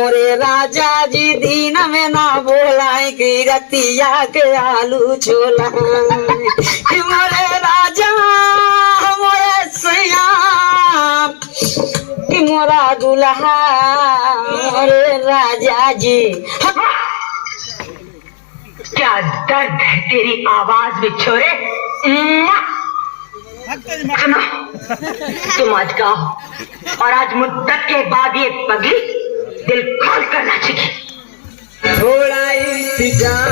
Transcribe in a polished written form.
मोरे राजा जी दीन में ना बोलाए कि रतिया के आलू छोला कि मोरे राजा मोरे सैया कि मोरा दुल्हा मोरे राजा जी। क्या दर्द है तेरी आवाज में छोरे। सुनो, तुम आज गाओ और आज मुद्दत के बाद ये पगली दिल खोल कर नाचेगी। थोड़ा इंतजार